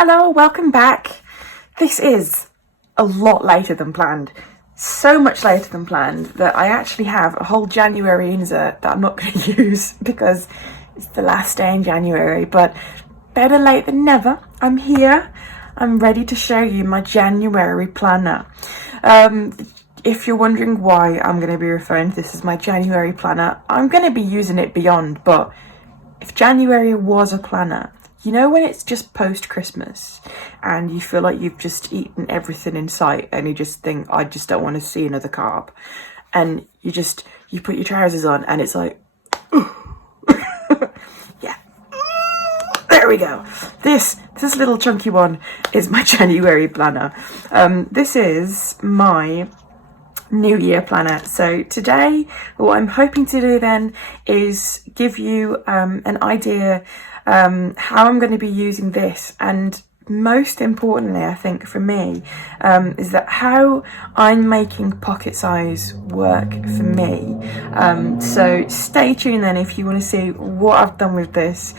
Hello, welcome back. This is a lot later than planned. So much later than planned that I actually have a whole January insert that I'm not going to use because it's the last day in January, but better late than never. I'm here. I'm ready to show you my January planner. If you're wondering why I'm going to be referring to this as my January planner, I'm going to be using it beyond, but if January was a planner, you know when it's just post-Christmas and you feel like you've just eaten everything in sight and you just think, I just don't want to see another carb. And you put your trousers on and it's like, yeah, there we go. This little chunky one is my January planner. This is my New Year planner. So today, what I'm hoping to do then is give you an idea how I'm going to be using this, and most importantly, I think for me, is that how I'm making pocket size work for me. So stay tuned then if you want to see what I've done with this.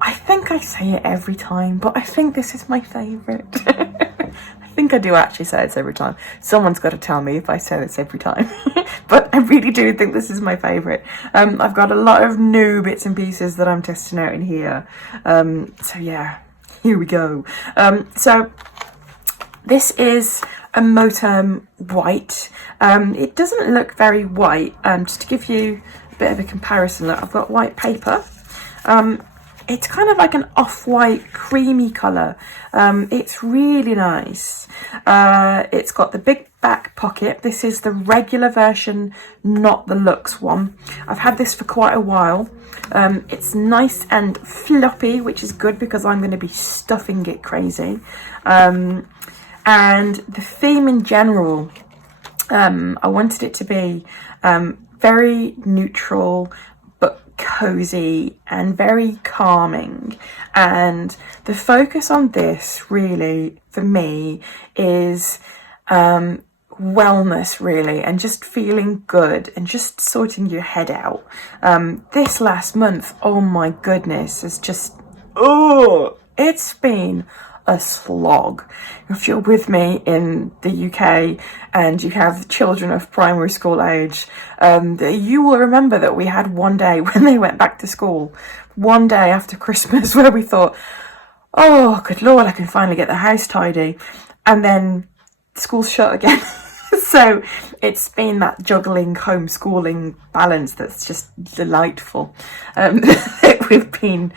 I think I say it every time, but I think this is my favourite. I think I do actually say this every time. Someone's got to tell me if I say this every time. But I really do think this is my favourite. I've got a lot of new bits and pieces that I'm testing out in here. So yeah, here we go. So this is a Moterm white. It doesn't look very white. Just to give you a bit of a comparison, look, I've got white paper. It's kind of like an off-white creamy colour. It's really nice. It's got the big back pocket. This is the regular version, not the luxe one. I've had this for quite a while. It's nice and floppy, which is good because I'm going to be stuffing it crazy. And the theme in general, I wanted it to be very neutral, cozy and very calming, and the focus on this really for me is wellness really, and just feeling good and just sorting your head out. This last month, oh my goodness, has just it's been a slog. If you're with me in the UK and you have children of primary school age, you will remember that we had one day when they went back to school, one day after Christmas, where we thought, oh good lord, I can finally get the house tidy, and then school's shut again. So it's been that juggling homeschooling balance that's just delightful, that we've been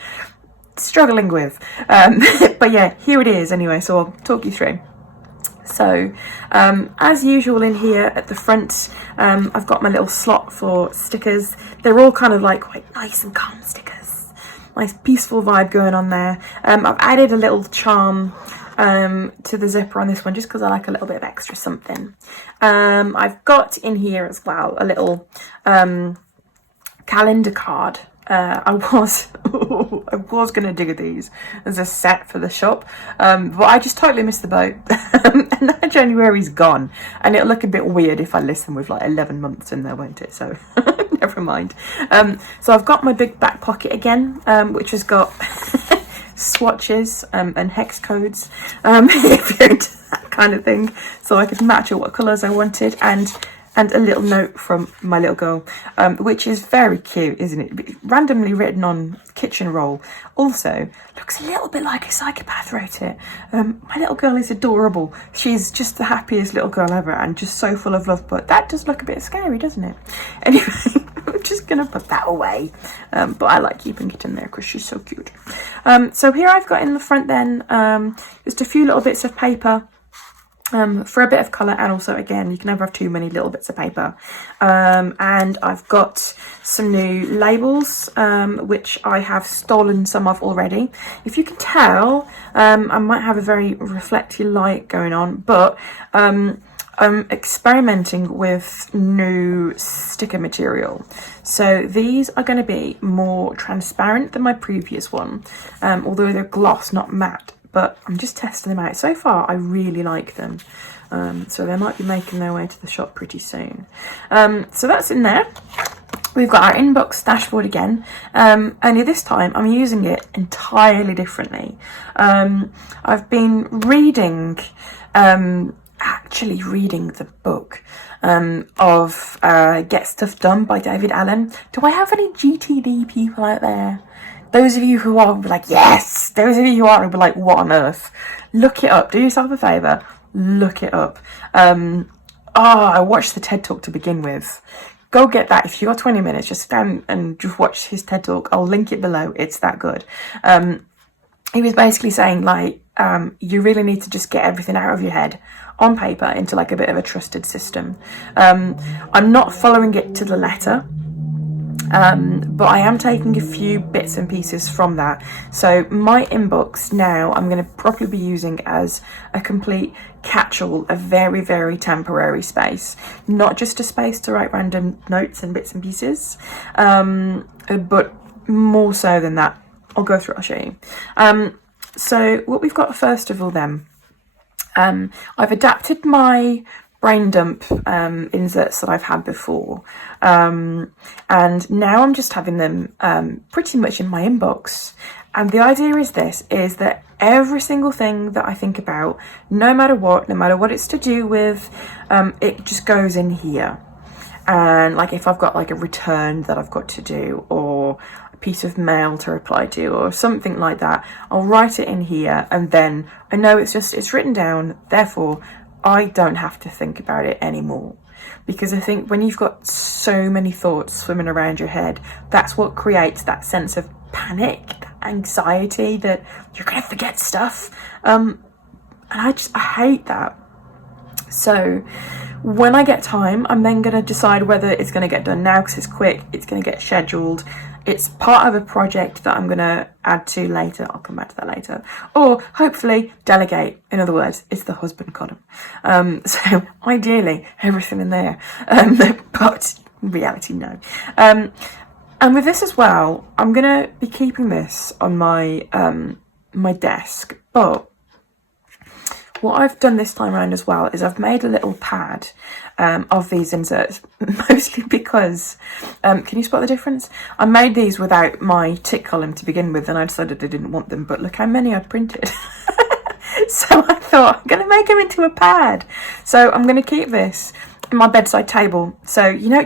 struggling with, but yeah, here it is anyway, so I'll talk you through. So as usual in here at the front, I've got my little slot for stickers. They're all kind of like quite nice and calm stickers, nice peaceful vibe going on there. I've added a little charm to the zipper on this one just because I like a little bit of extra something. I've got in here as well a little calendar card. I was going to do these as a set for the shop, but I just totally missed the boat. And now January's gone, and it'll look a bit weird if I list them with like 11 months in there, won't it? So never mind. So I've got my big back pocket again, which has got swatches and hex codes, if you're into that kind of thing, so I could match what colours I wanted, and a little note from my little girl, which is very cute, isn't it? Randomly written on kitchen roll. Also, looks a little bit like a psychopath wrote it. My little girl is adorable. She's just the happiest little girl ever and just so full of love, but that does look a bit scary, doesn't it? Anyway, I'm just going to put that away. But I like keeping it in there because she's so cute. So here I've got in the front then just a few little bits of paper, for a bit of colour, and also again you can never have too many little bits of paper, and I've got some new labels, which I have stolen some of already. If you can tell, I might have a very reflective light going on, but I'm experimenting with new sticker material. So these are going to be more transparent than my previous one, although they're gloss, not matte. But I'm just testing them out. So far, I really like them. So they might be making their way to the shop pretty soon. So that's in there. we've got our inbox dashboard again, only this time I'm using it entirely differently. I've been reading, actually reading the book of Get Stuff Done by David Allen. Do I have any GTD people out there? Those of you who are will be like, yes! Those of you who aren't will be like, what on earth? Look it up. Do yourself a favour. Look it up. I watched the TED Talk to begin with. Go get that. If you got 20 minutes, just stand and just watch his TED Talk. I'll link it below. It's that good. He was basically saying, like, you really need to just get everything out of your head on paper into like a bit of a trusted system. I'm not following it to the letter, but I am taking a few bits and pieces from that. So my inbox now I'm going to probably be using as a complete catch-all, a very, very temporary space, not just a space to write random notes and bits and pieces, but more so than that. I'll go through it, I'll show you. So what we've got first of all then, I've adapted my brain dump inserts that I've had before, and now I'm just having them pretty much in my inbox. And the idea is that every single thing that I think about, no matter what it's to do with, it just goes in here. And like if I've got like a return that I've got to do, or a piece of mail to reply to, or something like that, I'll write it in here, and then I know it's written down, therefore I don't have to think about it anymore. Because I think when you've got so many thoughts swimming around your head, that's what creates that sense of panic, that anxiety that you're gonna forget stuff. And I hate that. So when I get time, I'm then going to decide whether it's going to get done now because it's quick, it's going to get scheduled, it's part of a project that I'm going to add to later. I'll come back to that later. Or hopefully delegate. In other words, it's the husband column. So ideally everything in there, but in reality, no. And with this as well, I'm going to be keeping this on my my desk, but what I've done this time around as well is I've made a little pad of these inserts, mostly because, can you spot the difference? I made these without my tick column to begin with, and I decided I didn't want them, but look how many I'd printed. So I thought, I'm going to make them into a pad. So I'm going to keep this in my bedside table. So, you know,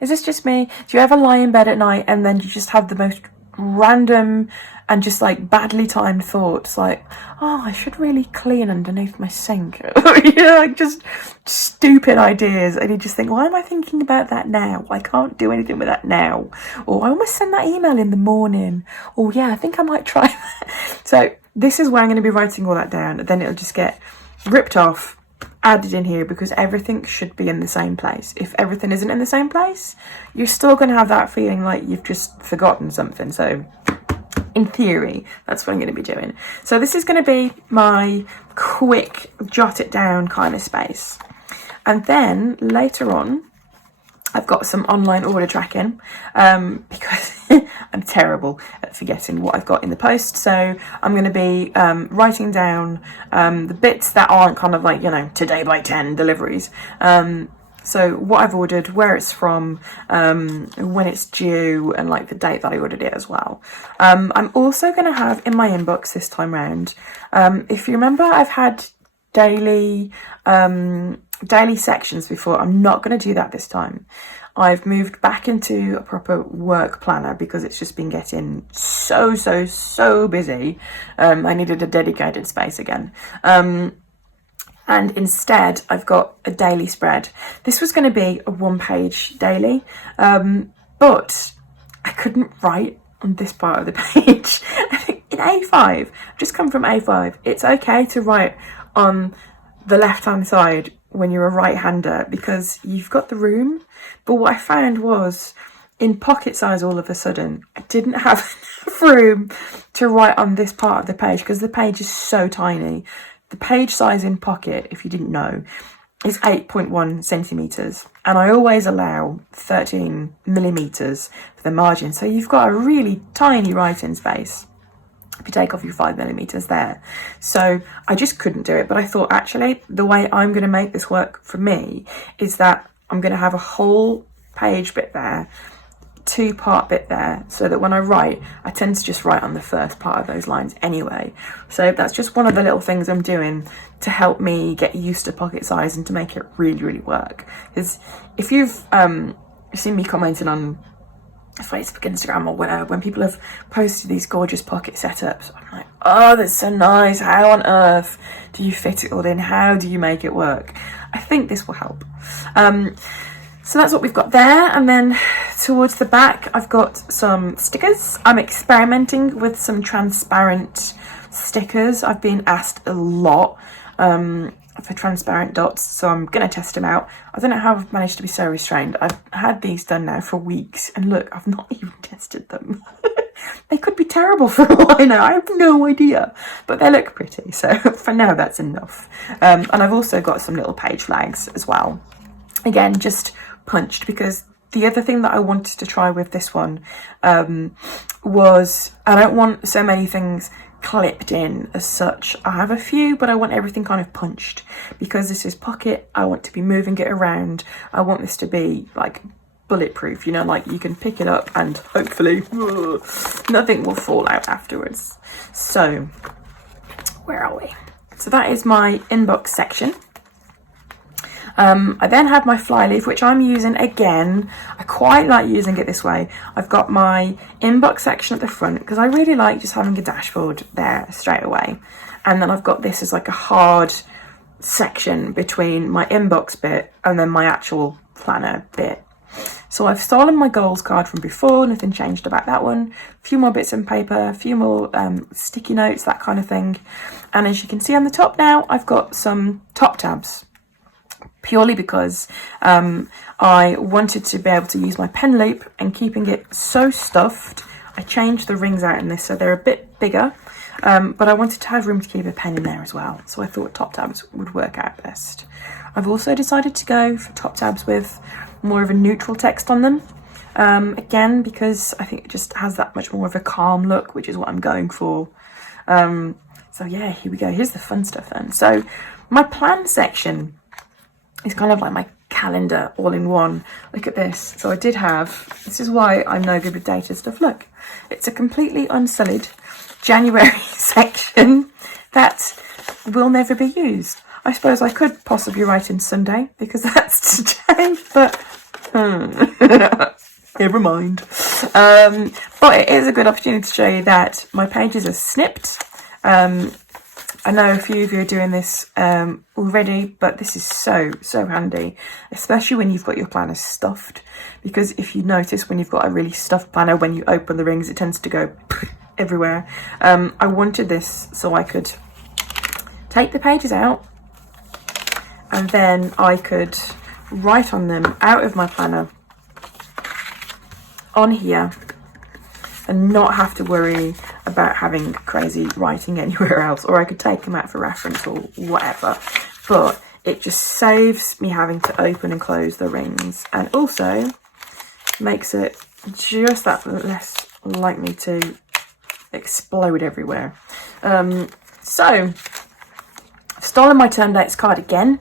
is this just me? Do you ever lie in bed at night and then you just have the most random and just like badly timed thoughts, like, oh, I should really clean underneath my sink? You know, like just stupid ideas, and you just think, why am I thinking about that now? I can't do anything with that now. Or I almost send that email in the morning. Or yeah, I think I might try that. So this is where I'm going to be writing all that down. Then it'll just get ripped off, added in here, because everything should be in the same place. If everything isn't in the same place, you're still going to have that feeling like you've just forgotten something. So in theory, that's what I'm going to be doing. So this is going to be my quick jot it down kind of space. And then later on, I've got some online order tracking, because I'm terrible at forgetting what I've got in the post. So I'm going to be writing down the bits that aren't kind of like, you know, today by 10 deliveries. So what I've ordered, where it's from, when it's due, and like the date that I ordered it as well. I'm also going to have in my inbox this time round, if you remember, I've had daily sections before. I'm not going to do that this time. I've moved back into a proper work planner because it's just been getting so busy. I needed a dedicated space again. And instead I've got a daily spread. This was going to be a 1-page daily, but I couldn't write on this part of the page. In A5, I've just come from A5. It's okay to write on the left-hand side when you're a right-hander because you've got the room. But what I found was, in pocket size all of a sudden, I didn't have enough room to write on this part of the page because the page is so tiny. The page size in pocket, if you didn't know, is 8.1 centimetres, and I always allow 13 millimetres for the margin, so you've got a really tiny writing space if you take off your 5 millimetres there. So I just couldn't do it, but I thought, actually, the way I'm going to make this work for me is that I'm going to have a whole page bit there, two-part bit there, so that when I write, I tend to just write on the first part of those lines anyway. So that's just one of the little things I'm doing to help me get used to pocket size and to make it really, really work. Because if you've seen me commenting on Facebook, Instagram or whatever, when people have posted these gorgeous pocket setups, I'm like, oh, that's so nice. How on earth do you fit it all in? How do you make it work? I think this will help. So that's what we've got there. And then towards the back, I've got some stickers. I'm experimenting with some transparent stickers. I've been asked a lot for transparent dots, so I'm gonna test them out. I don't know how I've managed to be so restrained. I've had these done now for weeks, and look, I've not even tested them. They could be terrible for all I know. I have no idea, but they look pretty, so for now that's enough. And I've also got some little page flags as well, again just punched, because the other thing that I wanted to try with this one was, I don't want so many things clipped in as such. I have a few, but I want everything kind of punched, because this is pocket. I want to be moving it around. I want this to be like bulletproof, you know, like you can pick it up and hopefully nothing will fall out afterwards. So where are we? So that is my inbox section. I then have my flyleaf, which I'm using again. I quite like using it this way. I've got my inbox section at the front because I really like just having a dashboard there straight away. And then I've got this as like a hard section between my inbox bit and then my actual planner bit. So I've stolen my goals card from before, nothing changed about that one. A few more bits of paper, a few more sticky notes, that kind of thing. And as you can see on the top now, I've got some top tabs. Purely because I wanted to be able to use my pen loop, and keeping it so stuffed, I changed the rings out in this so they're a bit bigger, but I wanted to have room to keep a pen in there as well, so I thought top tabs would work out best. I've also decided to go for top tabs with more of a neutral text on them, again because I think it just has that much more of a calm look, which is what I'm going for. So yeah, here we go. Here's the fun stuff then. So my plan section, it's kind of like my calendar all in one. Look at this. So I did have, this is why I'm no good with data stuff. Look, it's a completely unsullied January section that will never be used. I suppose I could possibly write in Sunday because that's today, but never mind. But it is a good opportunity to show you that my pages are snipped. I know a few of you are doing this already, but this is so handy, especially when you've got your planner stuffed, because if you notice when you've got a really stuffed planner, when you open the rings, it tends to go everywhere. I wanted this so I could take the pages out and then I could write on them out of my planner on here, and not have to worry about having crazy writing anywhere else, or I could take them out for reference or whatever, but it just saves me having to open and close the rings, and also makes it just that less likely to explode everywhere. So I've stolen my term dates card again,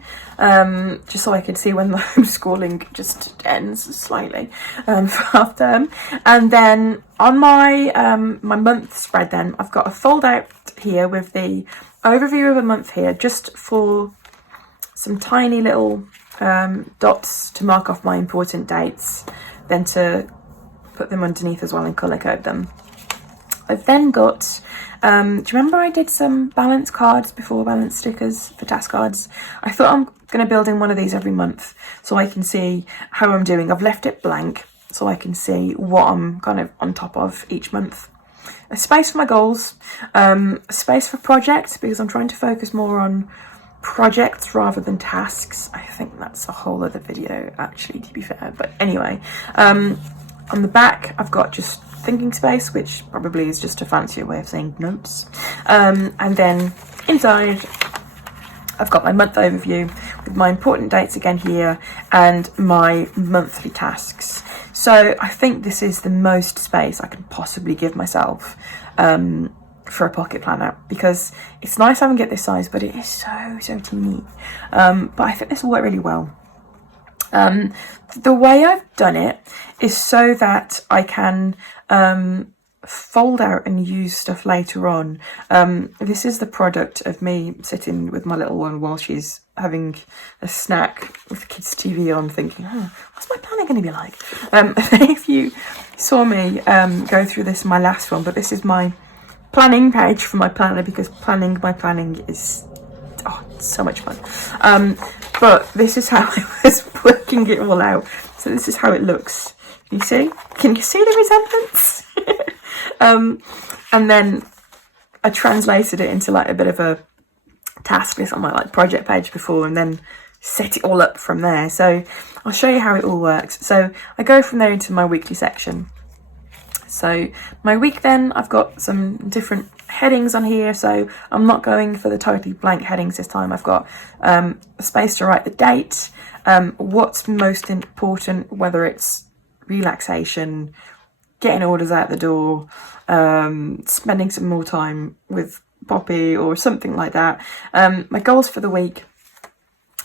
just so I can see when the homeschooling just ends slightly for half term. And then on my my month spread, then I've got a fold out here with the overview of a month here, just for some tiny little dots to mark off my important dates, then to put them underneath as well and colour code them. I've then got, do you remember I did some balance cards before, balance stickers for task cards? I thought I'm going to build in one of these every month so I can see how I'm doing. I've left it blank so I can see what I'm kind of on top of each month. A space for my goals, a space for projects, because I'm trying to focus more on projects rather than tasks. I think that's a whole other video actually, to be fair, but anyway. On the back I've got just thinking space, which probably is just a fancier way of saying notes, and then inside I've got my month overview with my important dates again here and my monthly tasks. So I think this is the most space I can possibly give myself for a pocket planner, because it's nice having it this size, but it is so teeny. But I think this will work really well. The way I've done it is so that I can fold out and use stuff later on. This is the product of me sitting with my little one while she's having a snack with the kids' TV on, thinking, oh, what's my planner going to be like? If you saw me go through this in my last one, but this is my planning page for my planner, because my planning is so much fun. But this is how I was working it all out. So this is how it looks. Can you see? Can you see the resemblance? And then I translated it into like a bit of a task list on my like project page before, and then set it all up from there. So I'll show you how it all works. So I go from there into my weekly section. So my week, then I've got some different headings on here, so I'm not going for the totally blank headings this time. I've got a space to write the date, what's most important, whether it's relaxation, getting orders out the door, spending some more time with Poppy or something like that, my goals for the week,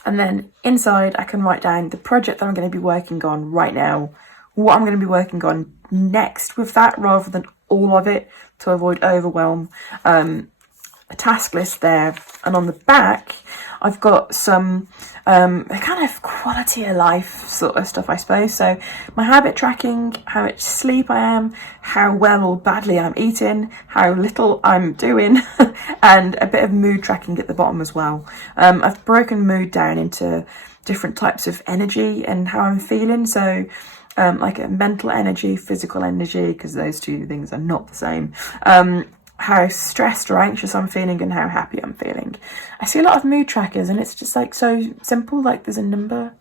and then inside I can write down the project that I'm going to be working on right now, what I'm going to be working on next with that, rather than all of it, to avoid overwhelm. A task list there, and on the back I've got some kind of quality of life sort of stuff, I suppose. So my habit tracking, how much sleep I am, how well or badly I'm eating, how little I'm doing, and a bit of mood tracking at the bottom as well. I've broken mood down into different types of energy and how I'm feeling. So like a mental energy, physical energy, because those two things are not the same. How stressed or anxious I'm feeling, and how happy I'm feeling. I see a lot of mood trackers, and it's just like so simple, like there's a number,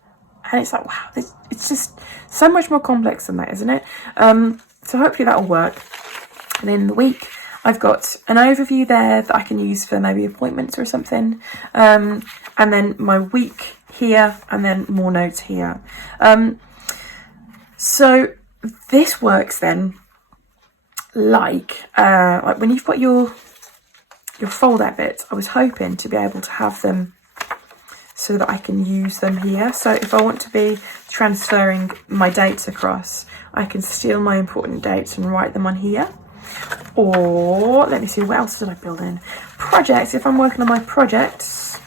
and it's like, wow, it's just so much more complex than that, isn't it? So hopefully that'll work. And in the week, I've got an overview there that I can use for maybe appointments or something, and then my week here, and then more notes here. So this works then like when you've got your fold out bits. I was hoping to be able to have them so that I can use them here. So if I want to be transferring my dates across, I can steal my important dates and write them on here. Or let me see, what else did I build in? Projects. If I'm working on my projects,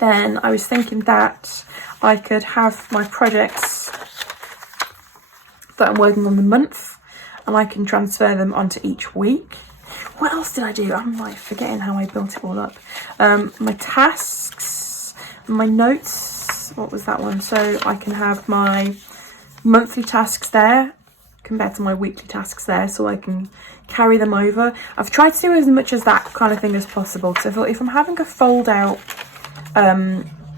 then I was thinking that I could have my projects that I'm working on the month, and I can transfer them onto each week. What else did I do? I'm like forgetting how I built it all up. My tasks, my notes, what was that one? So I can have my monthly tasks there compared to my weekly tasks there, so I can carry them over. I've tried to do as much as that kind of thing as possible, because I thought if I'm having a fold out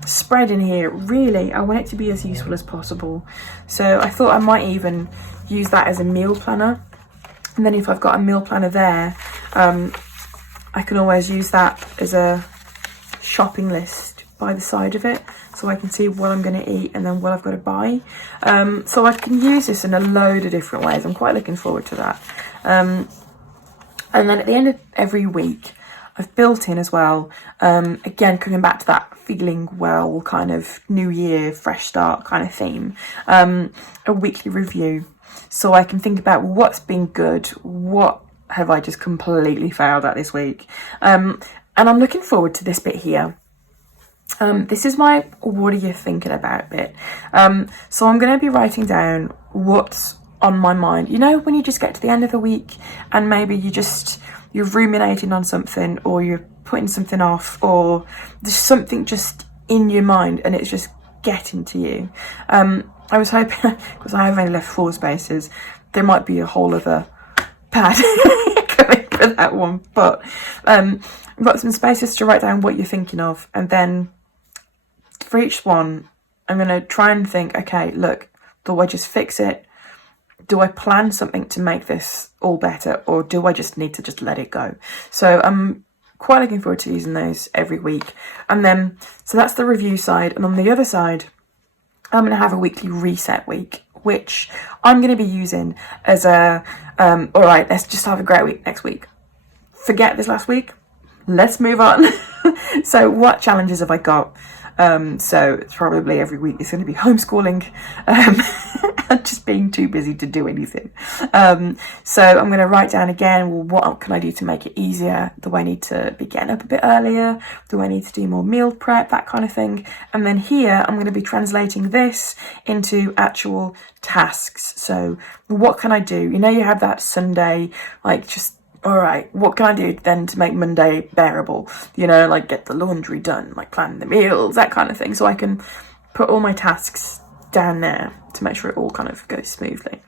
spread in here, really I want it to be as useful as possible. So I thought I might even use that as a meal planner, and then if I've got a meal planner there, I can always use that as a shopping list by the side of it, so I can see what I'm going to eat and then what I've got to buy. So I can use this in a load of different ways. I'm quite looking forward to that. And then at the end of every week, I've built in as well, again, coming back to that feeling well kind of new year, fresh start kind of theme, a weekly review. So I can think about what's been good, what have I just completely failed at this week. And I'm looking forward to this bit here. This is my what are you thinking about bit. So I'm going to be writing down what's on my mind. You know, when you just get to the end of the week and maybe you're ruminating on something, or you're putting something off, or there's something just in your mind and it's just getting to you. I was hoping, because I have only left 4 spaces, there might be a whole other pad going for that one, but I've got some spaces to write down what you're thinking of, and then for each one I'm going to try and think, okay, look, do I just fix it? Do I plan something to make this all better, or do I just need to just let it go? So I'm quite looking forward to using those every week. And then, so that's the review side. And on the other side, I'm going to have a weekly reset week, which I'm going to be using as a, all right, let's just have a great week next week. Forget this last week. Let's move on. So what challenges have I got? So it's probably every week is going to be homeschooling and just being too busy to do anything. So I'm going to write down again, well, what can I do to make it easier? Do I need to be getting up a bit earlier? Do I need to do more meal prep? That kind of thing. And then here I'm going to be translating this into actual tasks. So what can I do? You know, you have that Sunday, like, just, all right, what can I do then to make Monday bearable? You know, like get the laundry done, like plan the meals, that kind of thing. So I can put all my tasks down there to make sure it all kind of goes smoothly.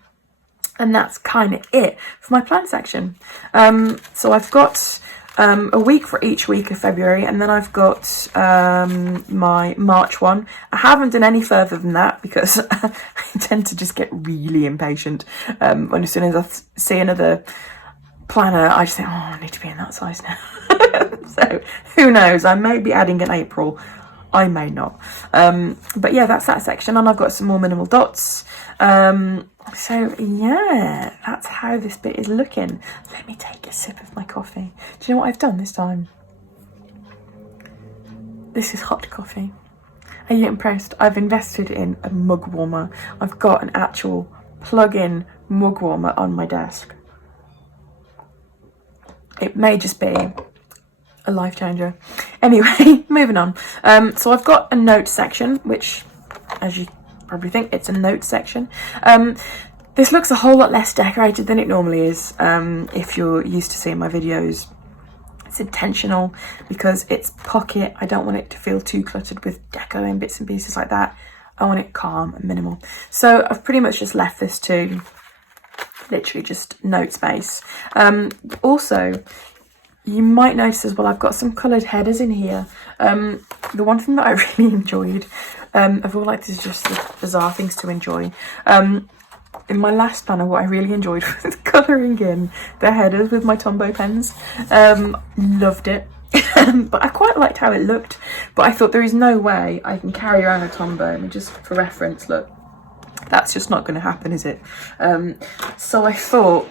And that's kind of it for my plan section. So I've got a week for each week of February, and then I've got my March one. I haven't done any further than that because I tend to just get really impatient when as soon as I see another planner, I just think, oh, I need to be in that size now. So who knows, I may be adding in April, I may not. But yeah, that's that section, and I've got some more minimal dots. So yeah, that's how this bit is looking. Let me take a sip of my coffee. Do you know what I've done this time? This is hot coffee. Are you impressed? I've invested in a mug warmer. I've got an actual plug-in mug warmer on my desk. It may just be a life changer. Anyway, moving on. So I've got a note section, which, as you probably think, it's a note section. This looks a whole lot less decorated than it normally is. If you're used to seeing my videos, it's intentional because it's pocket. I don't want it to feel too cluttered with deco and bits and pieces like that. I want it calm and minimal. So I've pretty much just left this to literally just note space. Also, you might notice as well, I've got some coloured headers in here. The one thing that I really enjoyed, of all, like, there's just the bizarre things to enjoy. In my last planner, what I really enjoyed was colouring in the headers with my Tombow pens. Loved it. But I quite liked how it looked. But I thought there is no way I can carry around a Tombow. I mean, just for reference, look. That's just not going to happen, is it? So I thought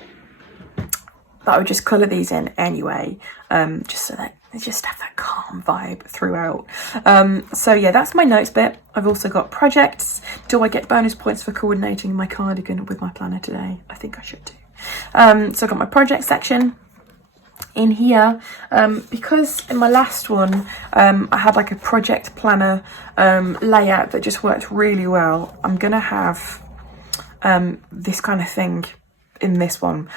that I would just colour these in anyway, just so that they just have that calm vibe throughout. So yeah, that's my notes bit. I've also got projects. Do I get bonus points for coordinating my cardigan with my planner today? I think I should do. So I've got my project section in here, because in my last one I had like a project planner layout that just worked really well. I'm gonna have this kind of thing in this one.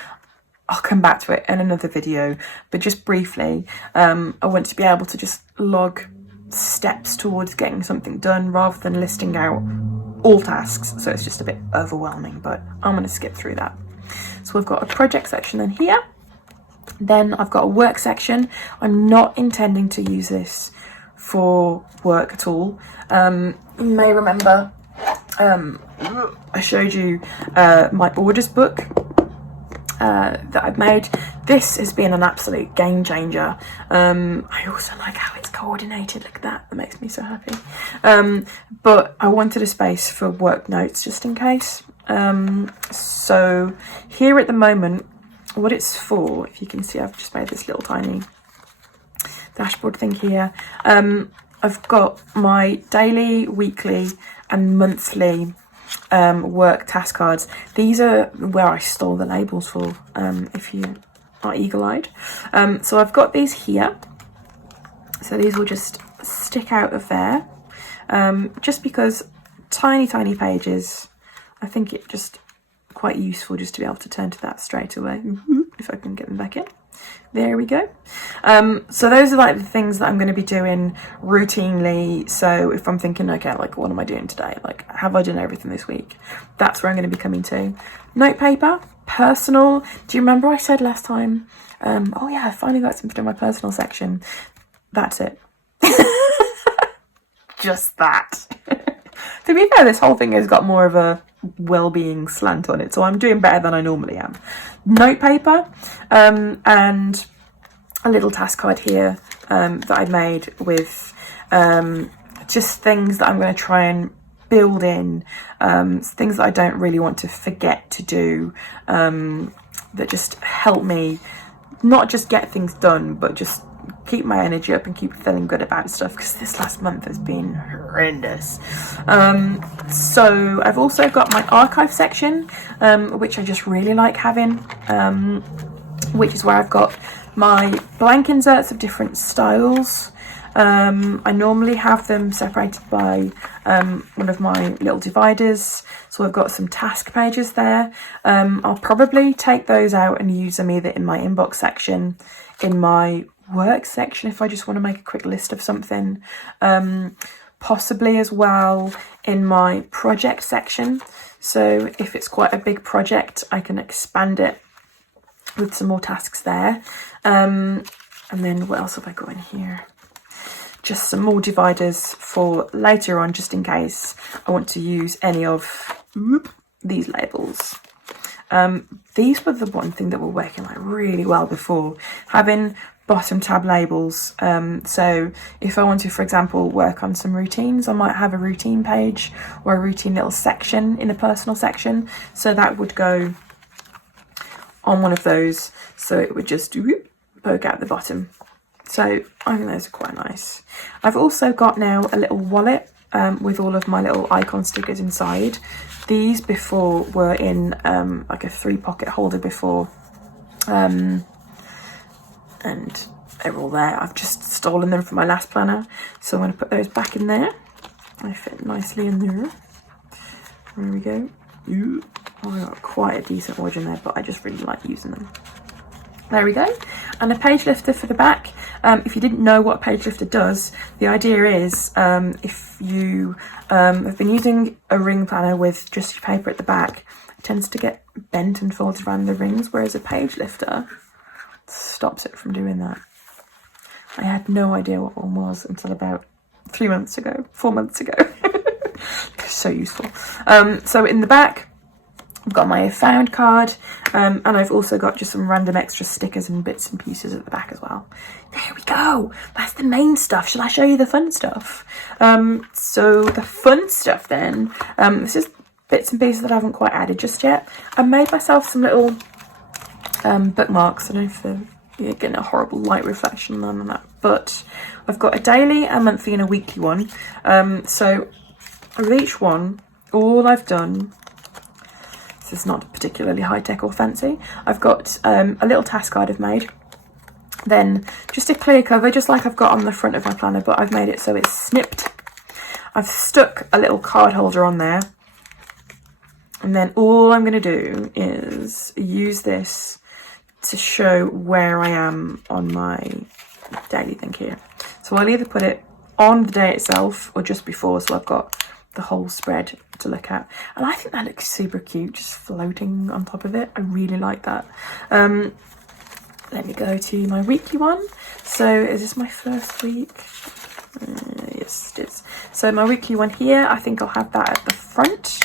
I'll come back to it in another video, but just briefly, I want to be able to just log steps towards getting something done rather than listing out all tasks, so it's just a bit overwhelming, but I'm going to skip through that. So we've got a project section in here. Then I've got a work section. I'm not intending to use this for work at all. You may remember I showed you my orders book that I've made. This has been an absolute game changer. I also like how it's coordinated like that. That makes me so happy. But I wanted a space for work notes just in case. So here at the moment, what it's for, if you can see, I've just made this little tiny dashboard thing here. I've got my daily, weekly and monthly work task cards. These are where I stole the labels for, if you are eagle-eyed. So I've got these here. So these will just stick out of there. Just because tiny pages, I think it just quite useful just to be able to turn to that straight away. If I can get them back in. There we go. So those are like the things that I'm going to be doing routinely. So if I'm thinking, okay, like what am I doing today? Like, have I done everything this week? That's where I'm going to be coming to. Note paper, personal. Do you remember I said last time, oh yeah, I finally got something in my personal section. That's it. Just that. To be fair, this whole thing has got more of a well-being slant on it, so I'm doing better than I normally am. Note paper, and a little task card here that I made with just things that I'm going to try and build in, things that I don't really want to forget to do, that just help me not just get things done, but just keep my energy up and keep feeling good about stuff, because this last month has been horrendous. So I've also got my archive section, which I just really like having, which is where I've got my blank inserts of different styles. I normally have them separated by one of my little dividers, so I've got some task pages there. I'll probably take those out and use them either in my inbox section, in my work section if I just want to make a quick list of something, possibly as well in my project section. So if it's quite a big project, I can expand it with some more tasks there. And then what else have I got in here? Just some more dividers for later on, just in case I want to use any of these labels. These were the one thing that were working like really well before, having bottom tab labels. So if I want to, for example, work on some routines, I might have a routine page or a routine little section in a personal section. So that would go on one of those, so it would just poke out the bottom. So I think those are quite nice. I've also got now a little wallet with all of my little icon stickers inside. These before were in like a 3-pocket holder before, and they're all there. I've just stolen them from my last planner, so I'm going to put those back in there. They fit nicely in there. There we go. I've got quite a decent margin there, but I just really like using them. There we go. And a page lifter for the back. If you didn't know what a page lifter does, the idea is if you have been using a ring planner with just your paper at the back, it tends to get bent and folded around the rings, whereas a page lifter stops it from doing that. I had no idea what one was until about 4 months ago. So useful. So in the back, I've got my found card, and I've also got just some random extra stickers and bits and pieces at the back as well. There we go. That's the main stuff. Shall I show you the fun stuff? So the fun stuff then, this is bits and pieces that I haven't quite added just yet. I made myself some little bookmarks. I don't know if you're getting a horrible light reflection on that, but I've got a daily, a monthly and a weekly one. So with each one, all I've done, it's not particularly high-tech or fancy, I've got a little task card I've made, then just a clear cover just like I've got on the front of my planner, but I've made it so it's snipped. I've stuck a little card holder on there, and then all I'm going to do is use this to show where I am on my daily thing here. So I'll either put it on the day itself or just before, so I've got the whole spread to look at, and I think that looks super cute just floating on top of it. I really like that. Let me go to my weekly one. So is this my first week? Yes, it is. So my weekly one here, I think I'll have that at the front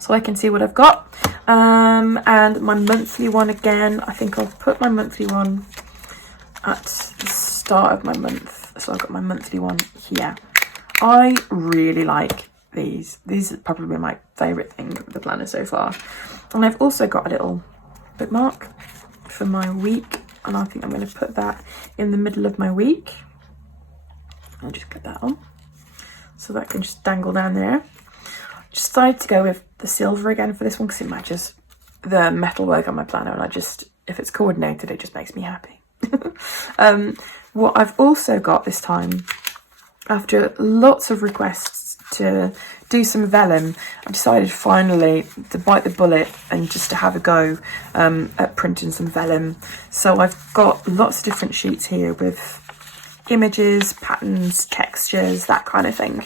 so I can see what I've got. And my monthly one, again, I think I'll put my monthly one at the start of my month, so I've got my monthly one here. I really like these. These are probably my favourite thing of the planner so far. And I've also got a little bookmark for my week, and I think I'm going to put that in the middle of my week. I'll just get that on, so that can just dangle down there. Just decided to go with the silver again for this one because it matches the metalwork on my planner, and if it's coordinated, it just makes me happy. What I've also got this time, after lots of requests to do some vellum, I decided finally to bite the bullet and just to have a go at printing some vellum. So I've got lots of different sheets here with images, patterns, textures, that kind of thing.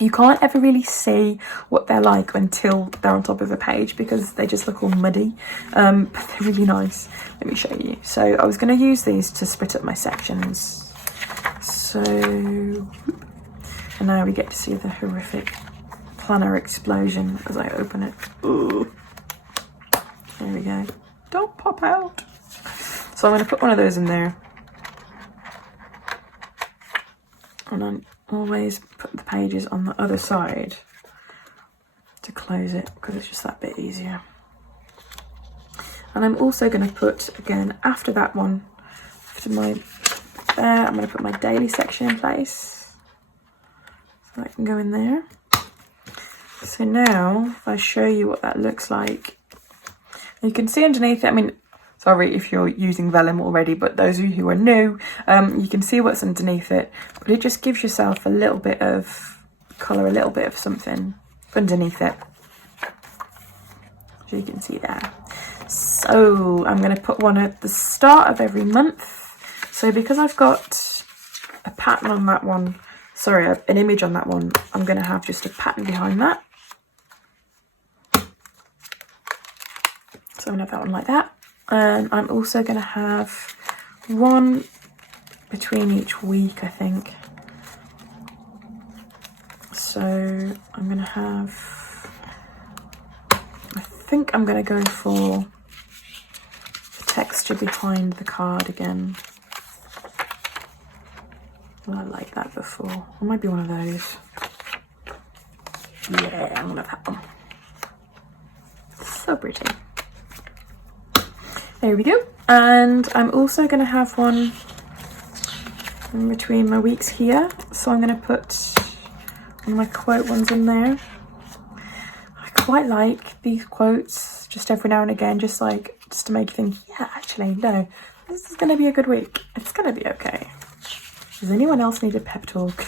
You can't ever really see what they're like until they're on top of a page because they just look all muddy, but they're really nice. Let me show you. So I was going to use these to split up my sections. So, and now we get to see the horrific planner explosion as I open it. Ooh. There we go. Don't pop out. So I'm going to put one of those in there. And I always put the pages on the other side to close it because it's just that bit easier. And I'm also going to put, again, after that one, after my there, I'm going to put my daily section in place. So that can go in there. So now, if I show you what that looks like, you can see underneath it, I mean, sorry if you're using vellum already, but those of you who are new, you can see what's underneath it, but it just gives yourself a little bit of colour, a little bit of something underneath it. So you can see there. So I'm going to put one at the start of every month. So because I've got a pattern on that one, sorry, an image on that one, I'm going to have just a pattern behind that. So I'm going to have that one like that. And I'm also going to have one between each week, I think. So I'm going to have, I think I'm going to go for the texture behind the card again. Well, I like that before. It might be one of those. Yeah, I'm going to have that one. So pretty. There we go. And I'm also going to have one in between my weeks here. So I'm going to put one of my quote ones in there. I quite like these quotes just every now and again, just to make you think, yeah, actually, no, this is going to be a good week. It's going to be okay. Does anyone else need a pep talk?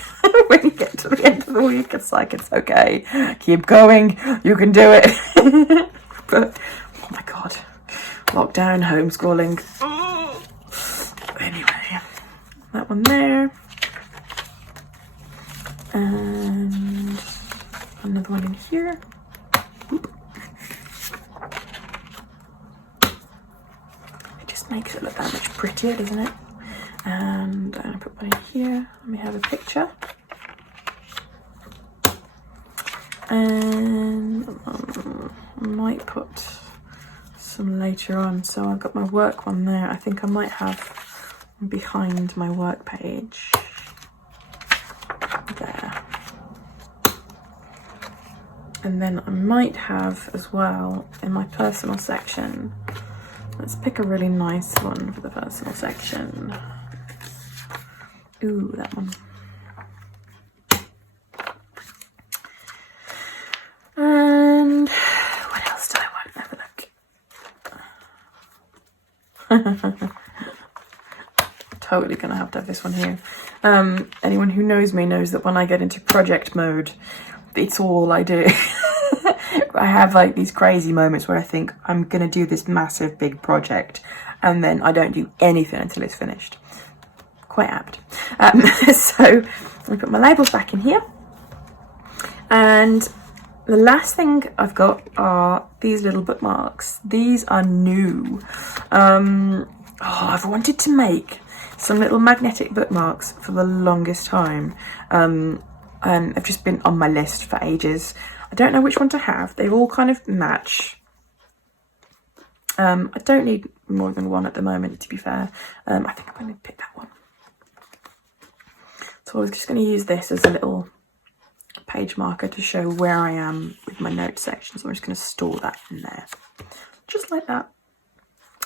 When you get to the end of the week, it's like, it's okay. Keep going. You can do it. But, oh my God. Lockdown, homeschooling. Anyway, that one there. And another one in here. Oop. It just makes it look that much prettier, doesn't it? And I'm going to put one in here. Let me have a picture. And I might put some later on. So I've got my work one there. I think I might have behind my work page. There. And then I might have as well in my personal section. Let's pick a really nice one for the personal section. Ooh, that one. And what else do I want? Have a look. Totally gonna have to have this one here. Anyone who knows me knows that when I get into project mode, it's all I do. I have like these crazy moments where I think I'm gonna do this massive big project and then I don't do anything until it's finished. Quite apt. So let me put my labels back in here. And the last thing I've got are these little bookmarks. These are new. I've wanted to make some little magnetic bookmarks for the longest time. I've just been on my list for ages. I don't know which one to have. They all kind of match. I don't need more than one at the moment, to be fair. I think I'm going to pick that one. So I was just going to use this as a little page marker to show where I am with my notes section. So I'm just going to store that in there. Just like that.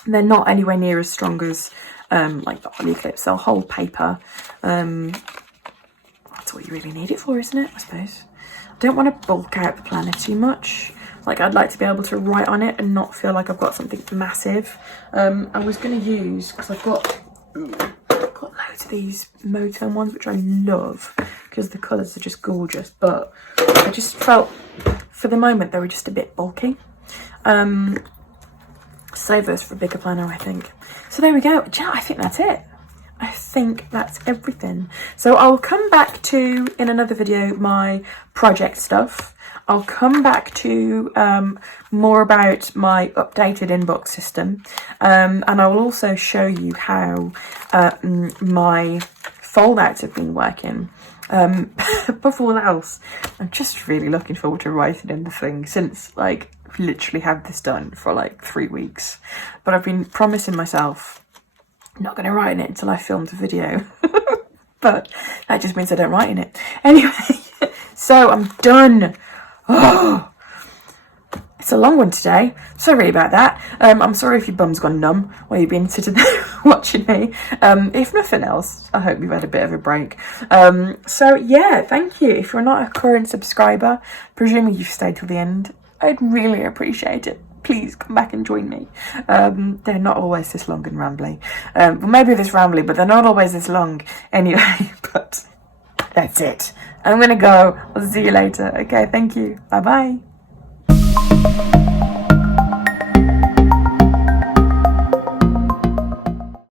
And they're not anywhere near as strong as like the holly clips. They'll hold paper. That's what you really need it for, isn't it? I suppose. I don't want to bulk out the planner too much. Like, I'd like to be able to write on it and not feel like I've got something massive. I was going to use, because I've got loads of these Moterm ones, which I love, because the colours are just gorgeous. But I just felt, for the moment, they were just a bit bulky. Save those for a bigger planner, I think. So there we go. I think that's it. I think that's everything. So I'll come back to, in another video, my project stuff. I'll come back to more about my updated inbox system. And I will also show you how my foldouts have been working. Above all else, I'm just really looking forward to writing in the thing, since like I've literally had this done for like 3 weeks. But I've been promising myself I'm not going to write in it until I filmed a video. But that just means I don't write in it. Anyway, so I'm done. Oh, It's a long one today. Sorry about that. I'm sorry if your bum's gone numb while you've been sitting there watching me. If nothing else, I hope you've had a bit of a break. So yeah, thank you. If you're not a current subscriber, presuming you've stayed till the end, I'd really appreciate it. Please come back and join me. They're not always this long and rambly. Well, maybe this rambly, but they're not always this long. Anyway, but that's it. I'm gonna go. I'll see you later. Okay, thank you. Bye-bye.